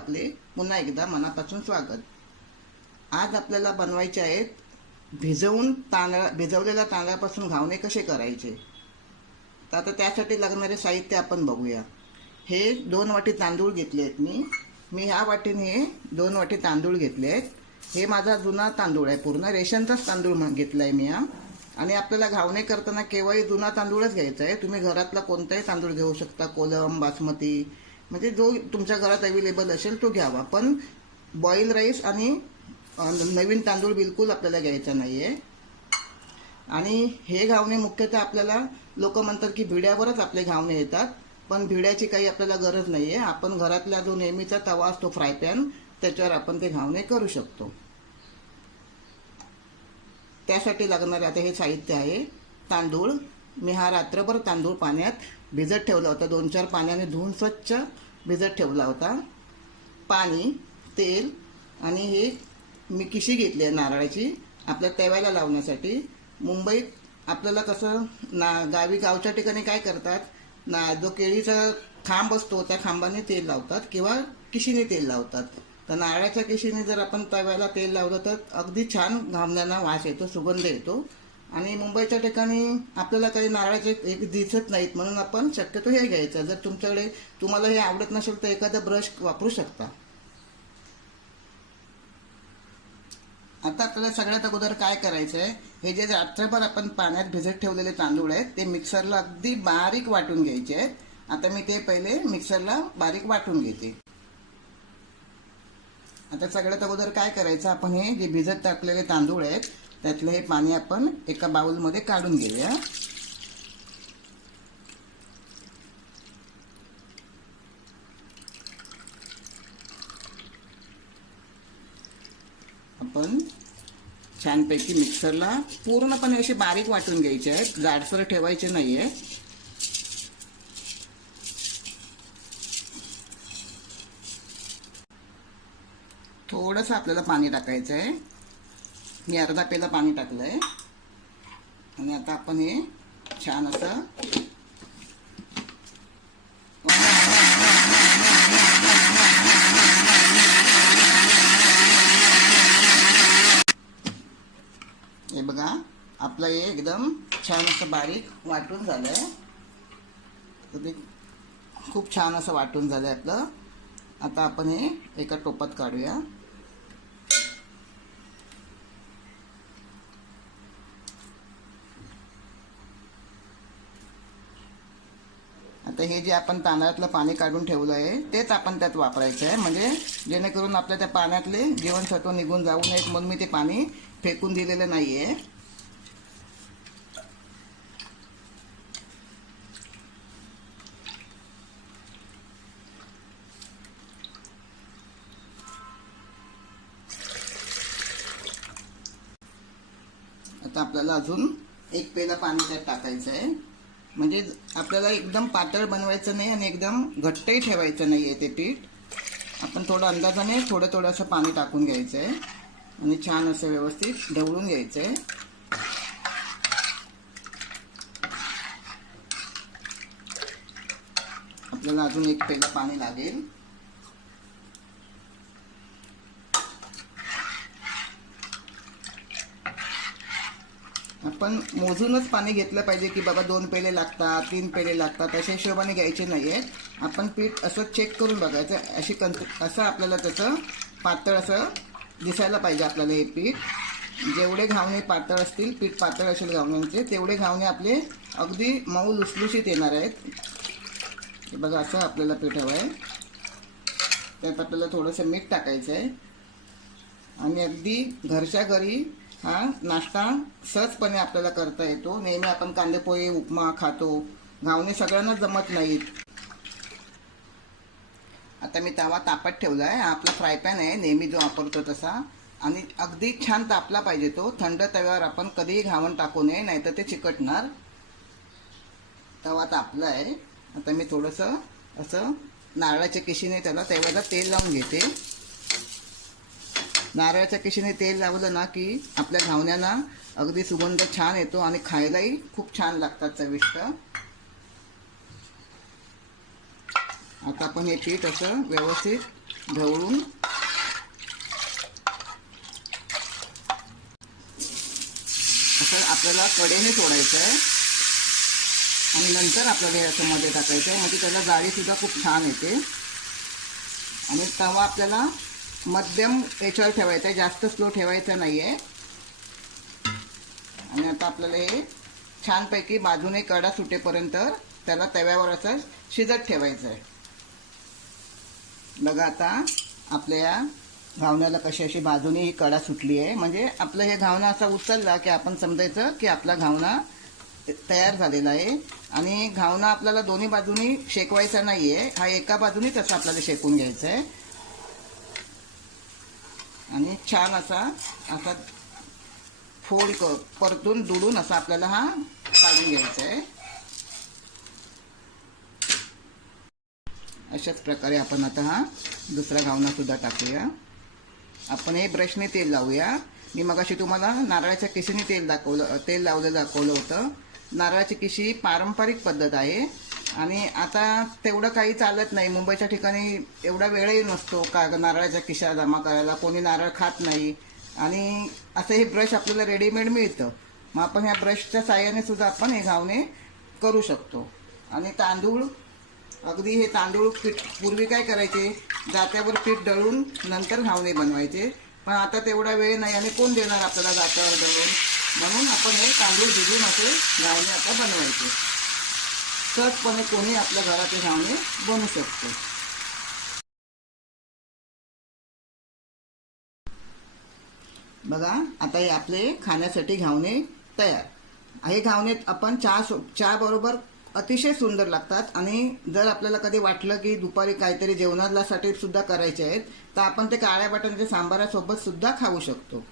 आपले पुन्हा एकदा मनापासून स्वागत. आज आपल्याला बनवायचे आहेत भिजवलेल्या तांदळापासून घावणे कसे करायचे. तर आता त्यासाठी लागणारे साहित्य आपण बघूया. हे 2 वाटी तांदूळ घेतले आहेत मी ह्या वाटीने 2 वाटी तांदूळ घेतले आहेत. हे माझा जुना तांदूळ आहे, पूर्ण रेशनचाच तांदूळ घेतला आहे मी हा. आणि आपल्याला घावणे करताना केवळ जुना तांदूळच घ्यायचा आहे. तुम्ही घरातला कोणताही तांदूळ घेऊ शकता, कोलम, बासमती, म्हणजे जो तुमच्या घरात अवेलेबल असेल तो घ्यावा. पण बॉईल राईस आणि नवीन तांदूळ बिलकुल आपल्याला घ्यायचा नाही आहे. आणि हे घावणे मुख्यतः आपल्याला लोक म्हणतात की भिड्यावरच आपले घावणे येतात, पण भिड्याची काही आपल्याला गरज नाही आहे. आपण घरातला जो नेहमीचा तवा असतो, फ्राय पॅन, त्याच्यावर आपण ते घावणे करू शकतो. त्यासाठी लागणारे आता हे साहित्य आहे. तांदूळ मी हा रात्रभर तांदूळ पाण्यात भिजत ठेवला होता, 2-4 पाण्याने धुवून स्वच्छ भिजत ठेवला होता. पाणी, तेल आणि हे मी किशी घेतली आहे नारळाची आपल्या तव्याला लावण्यासाठी. मुंबईत आपल्याला कसं गावच्या ठिकाणी काय करतात, जो केळीचा खांब असतो त्या खांबाने तेल लावतात किंवा किशीने तेल लावतात. तर नारळाच्या किशीने जर आपण तव्याला तेल लावलं तर अगदी छान घावण्यांना वास येतो, सुगंध येतो. आणि मुंबईच्या ठिकाणी आपल्याला काही नारळाचे एक दिसत नाहीत, म्हणून आपण शक्यतो हे घ्यायचं. जर तुम्हाला हे आवडत नसेल तर एखादा ब्रश वापरू शकता. आता आपल्याला सगळ्यात अगोदर काय करायचं आहे, हे जे रात्रभर आपण पाण्यात भिजत ठेवलेले तांदूळ आहेत ते मिक्सरला अगदी बारीक वाटून घ्यायचे आहेत. आता मी ते पहिले मिक्सरला बारीक वाटून घेते. आता सगळ्यात अगोदर काय करायचं, आपण हे जे भिजत टाकलेले तांदूळ आहेत त्यातलं हे पाणी आपण एका बाउलमध्ये काढून घेऊया. आपण छानपैकी मिक्सरला पूर्णपणे असे बारीक वाटून घ्यायचे आहेत, जाडसर ठेवायचे नाही आहे. थोडंसं आपल्याला पाणी टाकायचं आहे. मी अर्धा पेला पाणी टाकलं आहे. आणि आता आपण हे छान असं हे बघा, आपलं हे एकदम छान असं बारीक वाटून झालं आहे. तर ते खूप छान असं वाटून झालं आहे आपलं. आता आपण हे एका टोपात काढूया. आता हे जे आपण तांदळातलं पाणी काढून ठेवलं आहे तेच आपण त्यात वापरायचं आहे, म्हणजे जेणेकरून आपल्या त्या पाण्यातले जीवनसत्व निघून जाऊ नयेत म्हणून मी ते पाणी फेकून दिलेलं नाही आहे. आता आपल्याला अजून 1 पेला पाणी त्यात टाकायचं आहे. म्हणजे आपल्याला एकदम पातळ बनवायचं नाही आणि एकदम घट्टही ठेवायचं नाही आहे ते पीठ. आपण थोडं अंदाजाने थोडं असं पाणी टाकून घ्यायचं आहे आणि छान असं व्यवस्थित ढवळून घ्यायचं आहे. आपल्याला अजून 1 पेला पाणी लागेल. आपण मोजूनच पाणी घेतलं पाहिजे की बाबा 2 पेले लागतात, 3 पेले लागतात, अशा हिशोबाने घ्यायचे नाही आहेत. आपण पीठ असं चेक करून बघायचं. असं आपल्याला त्याचं पातळ असं दिसायला पाहिजे आपल्याला हे पीठ. जेवढे घावणे पातळ असतील, पीठ पातळ असेल घावण्यांचे, तेवढे घावणे आपले अगदी मऊ लुसलुशीत येणार आहेत. हे बघा, असं आपल्याला पीठ हवं आहे. त्यात आपल्याला थोडंसं मीठ टाकायचं आहे. आणि अगदी घरच्या घरी हा नाश्ता सहजपणे आपल्याला करता येतो. नेहमी आपण कांदेपोहे, उपमा खातो, घावणे सगळ्यांना जमत नाहीत. आता मी तवा तापत ठेवला आहे. हा आपला फ्राय पॅन आहे, नेहमी जो वापरतो तसा. आणि अगदी छान तापला पाहिजे तो. थंड तव्यावर आपण कधीही घावण टाकू नये, नाहीतर ते चिकटणार. तवा तापला आहे. आता मी थोडंसं असं नारळाच्या किशीने त्याला तव्याला तेल लावून घेते. नारळाच्या किशीने तेल लावलं ना की आपल्या घावण्यांना अगदी सुगंध छान येतो आणि खायलाही खूप छान लागतात, चविष्ट. आता आपण हे पीठ असं व्यवस्थित ढवळून असं आपल्याला कडेने सोडायचं आहे आणि नंतर आपल्याला याच्यामध्ये टाकायचं आहे, म्हणजे त्याला जाळीसुद्धा खूप छान येते. आणि तवा आपल्याला मध्यम याच्यावर ठेवायचा आहे, जास्त स्लो ठेवायचा नाही आहे. आणि आता आपल्याला हे छानपैकी बाजूने कडा सुटेपर्यंत त्याला तव्यावर असं शिजत ठेवायचं आहे. बघा आता आपल्या या घावण्याला कशी अशी बाजूने ही कडा सुटली आहे, म्हणजे आपलं हे घावणं असा उचलला की आपण समजायचं की आपला घावणा तयार झालेला आहे. आणि घावणा आपल्याला दोन्ही बाजूनी शेकवायचा नाही आहे, हा एका बाजूनीच असं आपल्याला शेकून घ्यायचं आहे. आणि छान असा असा फोल्ड परतून दुडून असा आपल्याला हा काढून घ्यायचा आहे. अशाच प्रकारे आपण आता हा दुसरा घावणासुद्धा टाकूया. आपण हे ब्रशने तेल लावूया. मी मगाशी तुम्हाला नारळाच्या किशीने तेल लावलेलं दाखवलं होतं. नारळाची किशी पारंपरिक पद्धत आहे आणि आता तेवढं काही चालत नाही. मुंबईच्या ठिकाणी एवढा वेळही नसतो का नारळाच्या किशा जमा करायला, कोणी नारळ खात नाही. आणि असं हे ब्रश आपल्याला रेडीमेड मिळतं. मग आपण ह्या ब्रशच्या साहाय्याने सुद्धा आपण हे घावणे करू शकतो. आणि तांदूळ अगदी हे तांदूळ पीठ पूर्वी काय करायचे, जात्यावर पीठ दळून नंतर घावणे बनवायचे. पण आता तेवढा वेळ नाही आणि कोण देणार आपल्याला जात्यावर दळून, म्हणून आपण हे तांदूळ भिजून असे घावणे आता बनवायचे. सहजपणे कोणी आपल्या घरात हे घावणे बनवू शकतो. बघा आता हे आपले खाण्यासाठी घावणे तयार. हे घावणे आपण चहा बरोबर अतिशय सुंदर लागतात. आणि जर आपल्याला कधी वाटलं की दुपारी काहीतरी जेवणासाठी सुद्धा करायचे आहेत तर आपण ते काळ्या वाटाण्याच्या सांबारासोबत सुद्धा खाऊ शकतो.